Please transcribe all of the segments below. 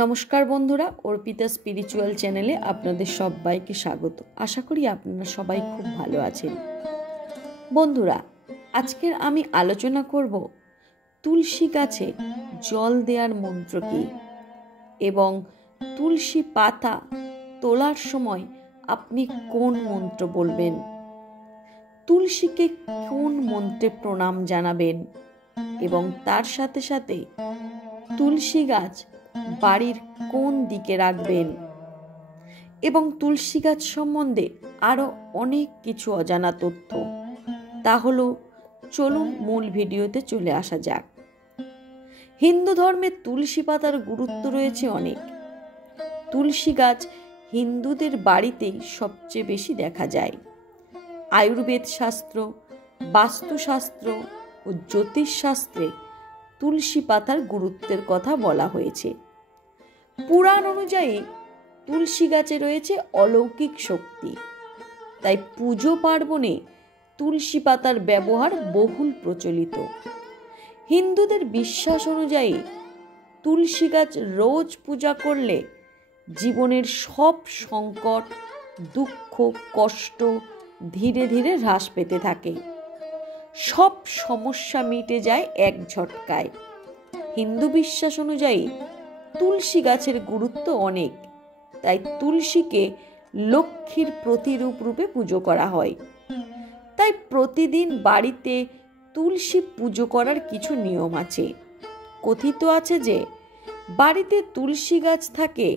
নমস্কার বন্ধুরা, অর্পিতা স্পিরিচুয়াল চ্যানেলে আপনাদের সবাইকে স্বাগত। আশা করি আপনারা সবাই খুব ভালো আছেন। বন্ধুরা, আজকের আমি আলোচনা করব তুলসী গাছে জল দেওয়ার মন্ত্র কি এবং তুলসী পাতা তোলার সময় আপনি কোন মন্ত্র বলবেন, তুলসীকে কোন মন্ত্রে প্রণাম জানাবেন এবং তার সাথে সাথে তুলসী গাছ বাড়ির কোন দিকে রাখবেন এবং তুলসী গাছ সম্বন্ধে আরো অনেক কিছু অজানা তথ্য। তাহলে চলুন মূল ভিডিওতে চলে আসা যাক। হিন্দু ধর্মে তুলসী পাতার গুরুত্ব রয়েছে অনেক। তুলসী গাছ হিন্দুদের বাড়িতেই সবচেয়ে বেশি দেখা যায়। আয়ুর্বেদ শাস্ত্র, বাস্তুশাস্ত্র ও জ্যোতিষশাস্ত্রে তুলসী পাতার গুরুত্বের কথা বলা হয়েছে। পুরাণ অনুযায়ী তুলসী গাছে রয়েছে অলৌকিক শক্তি, তাই পুজো পার্বণে তুলসী পাতার ব্যবহার বহুল প্রচলিত। হিন্দুদের বিশ্বাস অনুযায়ী তুলসী গাছ রোজ পূজা করলে জীবনের সব সংকট, দুঃখ, কষ্ট ধীরে ধীরে হ্রাস পেতে থাকে। সব সমস্যা মিটে যায় এক ঝটকায়। হিন্দু বিশ্বাস অনুযায়ী তুলসী গাছের গুরুত্ব অনেক, তাই তুলসীকে লক্ষ্মীর প্রতিরূপ রূপে পুজো করা হয়। তাই প্রতিদিন বাড়িতে তুলসী পুজো করার কিছু নিয়ম আছে। কথিত আছে যে বাড়িতে তুলসী গাছ থাকে,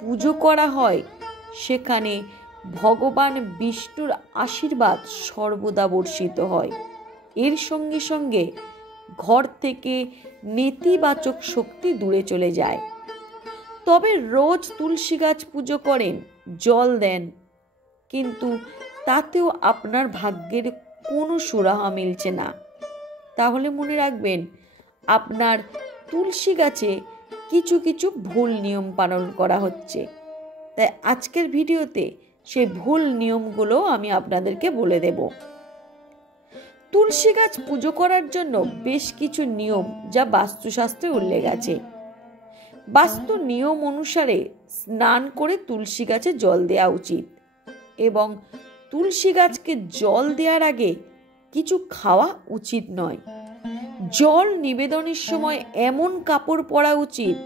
পুজো করা হয়, সেখানে ভগবান বিষ্ণুর আশীর্বাদ সর্বদা বর্ষিত হয়। এর সঙ্গে সঙ্গে ঘর থেকে নেতিবাচক শক্তি দূরে চলে যায়। তবে রোজ তুলসী গাছ পুজো করেন, জল দেন, কিন্তু তাতেও আপনার ভাগ্যের কোনো সুরাহা মিলছে না, তাহলে মনে রাখবেন আপনার তুলসী গাছে কিছু কিছু ভুল নিয়ম পালন করা হচ্ছে। তাই আজকের ভিডিওতে সেই ভুল নিয়মগুলো আমি আপনাদেরকে বলে দেব। তুলসী গাছ পুজো করার জন্য বেশ কিছু নিয়ম যা বাস্তুশাস্ত্রে উল্লেখ আছে। বাস্তু নিয়ম অনুসারে স্নান করে তুলসী গাছে জল দেওয়া উচিত এবং তুলসী গাছকে জল দেওয়ার আগে কিছু খাওয়া উচিত নয়। জল নিবেদনের সময় এমন কাপড় পরা উচিত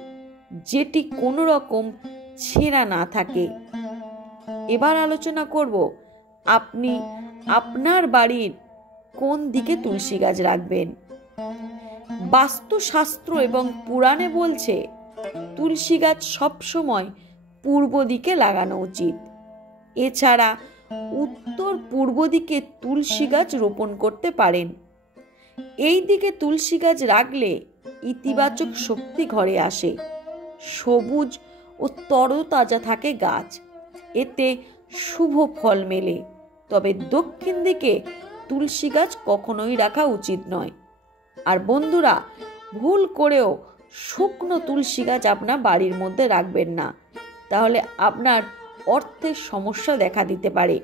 যেটি কোনো রকম ছেঁড়া না থাকে। এবার আলোচনা করব আপনি আপনার বাড়ির কোন দিকে তুলসী গাছ রাখবেন। বাস্তুশাস্ত্র এবং পুরাণে বলছে তুলসী গাছ সবসময় পূর্ব দিকে লাগানো উচিত। এছাড়া উত্তর পূর্ব দিকে তুলসী গাছ রোপণ করতে পারেন। এই দিকে তুলসী গাছ রাখলে ইতিবাচক শক্তি ঘরে আসে, সবুজ ও তরতাজা থাকে গাছ, এতে শুভ ফল মেলে। তবে দক্ষিণ দিকে তুলসী গাছ কখনোই রাখা উচিত নয়। আর বন্ধুরা, ভুল করেও শুকনো তুলসী গাছ আপনার বাড়ির মধ্যে রাখবেন না, তাহলে আপনার অর্থের সমস্যা দেখা দিতে পারে।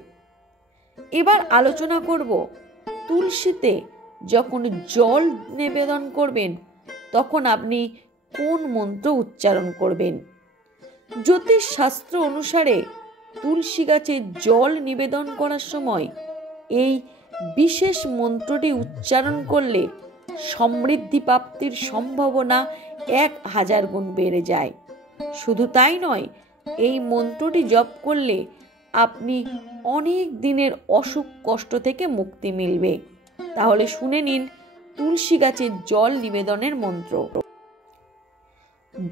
এবার আলোচনা করব তুলসীতে যখন জল নিবেদন করবেন তখন আপনি কোন মন্ত্র উচ্চারণ করবেন। জ্যোতিষ শাস্ত্র অনুসারে তুলসী গাছে জল নিবেদন করার সময় এই বিশেষ মন্ত্রটি উচ্চারণ করলে সমৃদ্ধি প্রাপ্তির সম্ভাবনা 1000 গুণ বেড়ে যায়। শুধু তাই নয়, এই মন্ত্রটি জপ করলে আপনি অনেক দিনের অসুখ কষ্ট থেকে মুক্তি মিলবে। তাহলে শুনে নিন তুলসী গাছে জল নিবেদনের মন্ত্র।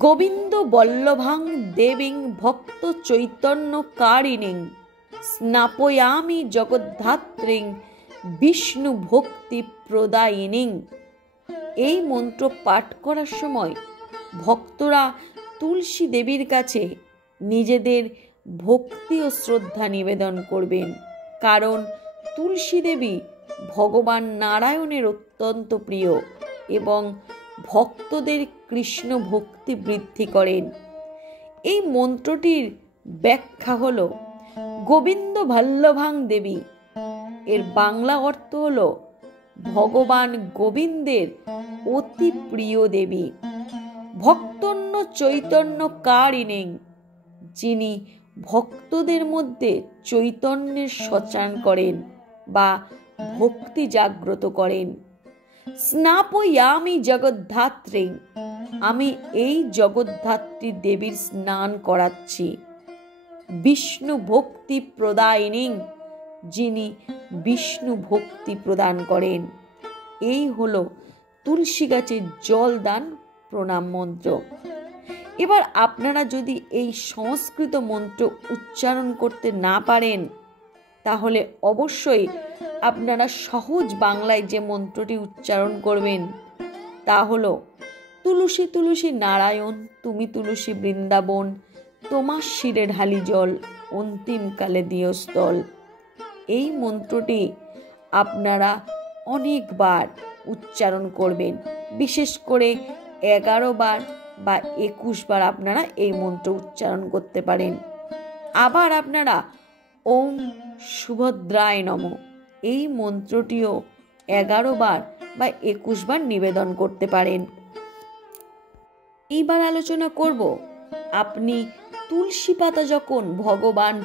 গোবিন্দ বল্লভাং দেবীং ভক্ত চৈতন্য কারিণীং স্নাপয়ামি জগদ্ধাত্রীং বিষ্ণু ভক্তি প্রদায়িনীং। এই মন্ত্র পাঠ করার সময় ভক্তরা তুলসী দেবীর কাছে নিজেদের ভক্তি ও শ্রদ্ধা নিবেদন করবেন, কারণ তুলসী দেবী ভগবান নারায়ণের অত্যন্ত প্রিয় এবং ভক্তদের কৃষ্ণ ভক্তি বৃদ্ধি করেন। এই মন্ত্রটির ব্যাখ্যা হল গোবিন্দ বল্লভাং দেবী। এর বাংলা অর্থ হল ভগবান গোবিন্দের অতি প্রিয় দেবী। ভক্তন্য চৈতন্য কারিণীং, যিনি ভক্তদের মধ্যে চৈতন্যের সঞ্চার করেন বা ভক্তি জাগ্রত করেন। স্নাপয়ামি জগদ্ধাত্রী, আমি এই জগদ্ধাত্রী দেবীর স্নান করাচ্ছি। বিষ্ণু ভক্তি প্রদায়িনী, যিনি বিষ্ণু ভক্তি প্রদান করেন। এই হলো তুলসী গাছের জল দান প্রণাম মন্ত্র। এবার আপনারা যদি এই সংস্কৃত মন্ত্র উচ্চারণ করতে না পারেন, তাহলে অবশ্যই আপনারা সহজ বাংলায় যে মন্ত্রটি উচ্চারণ করবেন তা হলো, তুলসী তুলসী নারায়ণ, তুমি তুলসী বৃন্দাবন, তোমার শিরে ঢালি জল, অন্তিমকালে দিও স্থল। এই মন্ত্রটি আপনারা অনেকবার উচ্চারণ করবেন, বিশেষ করে 11 বার বা 21 বার আপনারা এই মন্ত্র উচ্চারণ করতে পারেন। আবার আপনারা ওম সুভদ্রায় নমঃ, এই মন্ত্রটিও 11 বার বা 21 বার নিবেদন করতে পারেন। এইবার আলোচনা করব, আপনি তুলসী পাতা যখন ভগবান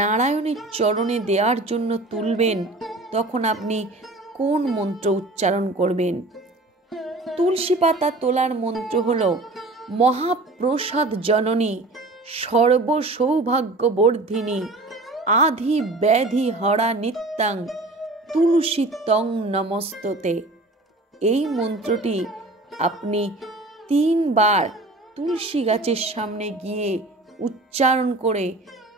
নারায়ণের চরণে দেওয়ার জন্য তুলবেন, তখন আপনি কোন মন্ত্র উচ্চারণ করবেন। তুলসী পাতা তোলার মন্ত্র হলো, মহাপ্রসাদ জননী সর্বসৌভাগ্যবর্ধিনী আধি ব্যাধি হরা নিত্যাং তুলসী তং নমস্ততে। এই মন্ত্রটি আপনি 3 বার তুলসী গাছের সামনে গিয়ে উচ্চারণ করে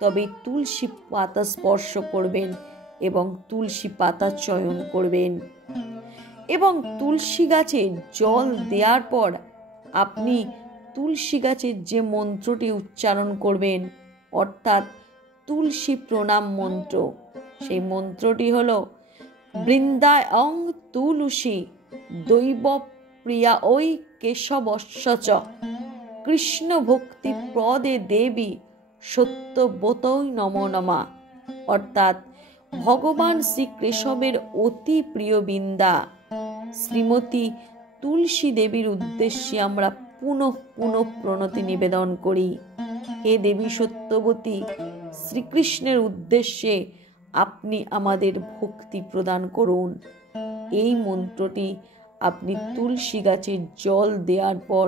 তবে তুলসী পাতা স্পর্শ করবেন এবং তুলসী পাতা চয়ন করবেন। এবং তুলসী গাছে জল দেওয়ার পর আপনি তুলসী গাছের যে মন্ত্রটি উচ্চারণ করবেন, অর্থাৎ তুলসী প্রণাম মন্ত্র, সেই মন্ত্রটি হলো, বৃন্দায় অং তুলসী দৈব প্রিয়া ওই কেশবস্য কৃষ্ণ ভক্তি প্রদে দেবী সত্যবতৈ নমো নমঃ। অর্থাৎ ভগবান শ্রী কেশবের অতি প্রিয় বৃন্দা শ্রীমতী তুলসী দেবীর উদ্দেশ্যে আমরা পুনঃ পুনঃ প্রণতি নিবেদন করি। হে দেবী সত্যবতী, শ্রীকৃষ্ণের উদ্দেশ্যে আপনি আমাদের ভক্তি প্রদান করুন। এই মন্ত্রটি আপনি তুলসী গাছের জল দেওয়ার পর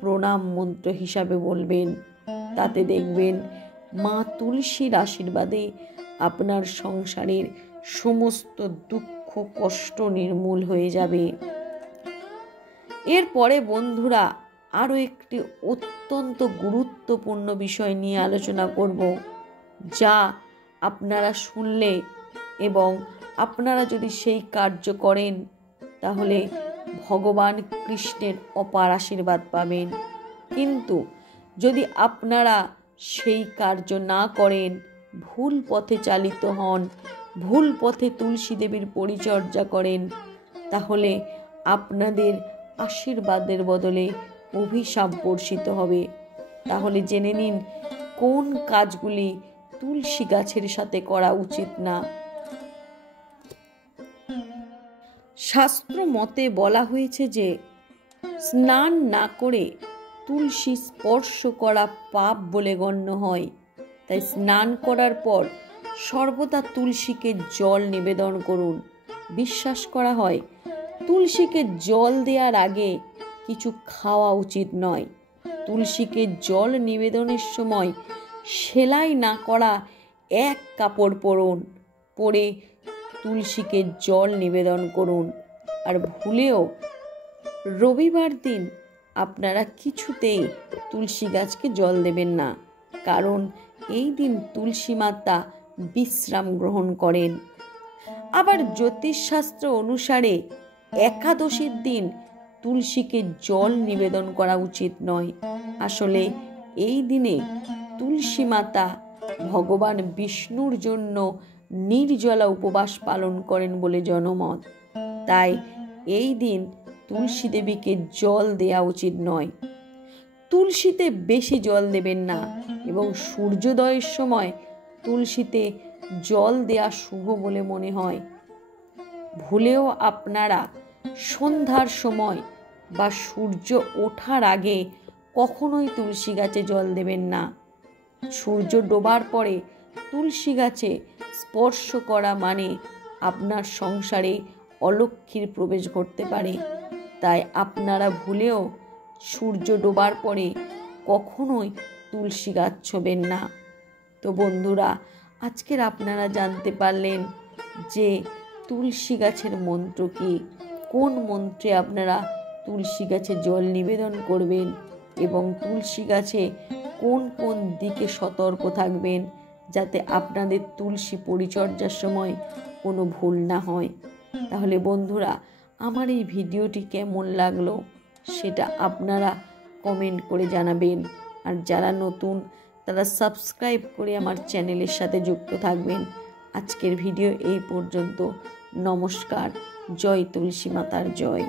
প্রণাম মন্ত্র হিসাবে বলবেন। তাতে দেখবেন মা তুলসীর আশীর্বাদে আপনার সংসারের সমস্ত দুঃখ কষ্ট নির্মূল হয়ে যাবে। এরপরে বন্ধুরা আরও একটি অত্যন্ত গুরুত্বপূর্ণ বিষয় নিয়ে আলোচনা করব, যা আপনারা শুনলে এবং আপনারা যদি সেই কার্য করেন, তাহলে ভগবান কৃষ্ণের অপার আশীর্বাদ পাবেন। কিন্তু যদি আপনারা সেই কার্য না করেন, ভুল পথে চালিত হন, ভুল পথে তুলসী দেবীর পরিচর্যা করেন, তাহলে আপনাদের আশীর্বাদের বদলে অভিশাপ বর্ষিত হবে। তাহলে জেনে নিন কোন কাজগুলি তুলসী গাছের সাথে করা উচিত না। শাস্ত্র মতে বলা হয়েছে যে স্নান না করে তুলসী স্পর্শ করা পাপ বলে গণ্য হয়। তাই স্নান করার পর সর্বদা তুলসীকে জল নিবেদন করুন। বিশ্বাস করা হয় তুলসীকে জল দেওয়ার আগে কিছু খাওয়া উচিত নয়। তুলসীকে জল নিবেদনের সময় সেলাই না করা এক কাপড় পরে তুলসীকে জল নিবেদন করুন। আর ভুলেও রবিবার দিন আপনারা কিছুতেই তুলসী গাছকে জল দেবেন না, কারণ এই দিন তুলসী মাতা বিশ্রাম গ্রহণ করেন। আবার জ্যোতিষশাস্ত্র অনুসারে একাদশীর দিন তুলসীকে জল নিবেদন করা উচিত নয়। আসলে এই দিনে তুলসী মাতা ভগবান বিষ্ণুর জন্য নির্জলা উপবাস পালন করেন বলে জনমত। তাই এই দিন তুলসী দেবীকে জল দেওয়া উচিত নয়। তুলসীতে বেশি জল দেবেন না এবং সূর্যোদয়ের সময় তুলসীতে জল দেওয়া শুভ বলে মনে হয়। ভুলেও আপনারা সন্ধ্যার সময় বা সূর্য ওঠার আগে কখনোই তুলসী গাছে জল দেবেন না। সূর্য ডোবার পরে তুলসী গাছে স্পর্শ করা মানে আপনার সংসারে অলক্ষ্মীর প্রবেশ ঘটতে পারে। তাই আপনারা ভুলেও সূর্য ডোবার পরে কখনোই তুলসী গাছ ছোবেন না। তো বন্ধুরা, আজকের আপনারা জানতে পারলেন যে তুলসী গাছের মন্ত্র কি, কোন মন্ত্রে আপনারা তুলসী গাছে জল নিবেদন করবেন এবং তুলসী গাছে কোন কোন দিকে সতর্ক থাকবেন যাতে আপনাদের তুলসী পরিচর্যার সময় কোনো ভুল না হয়। তাহলে বন্ধুরা, আমার এই ভিডিওটি কেমন লাগলো সেটা আপনারা কমেন্ট করে জানাবেন। আর যারা নতুন তারা সাবস্ক্রাইব করে আমার চ্যানেলের সাথে যুক্ত থাকবেন। আজকের ভিডিও এই পর্যন্ত। নমস্কার। জয় তুলসী মাতার জয়।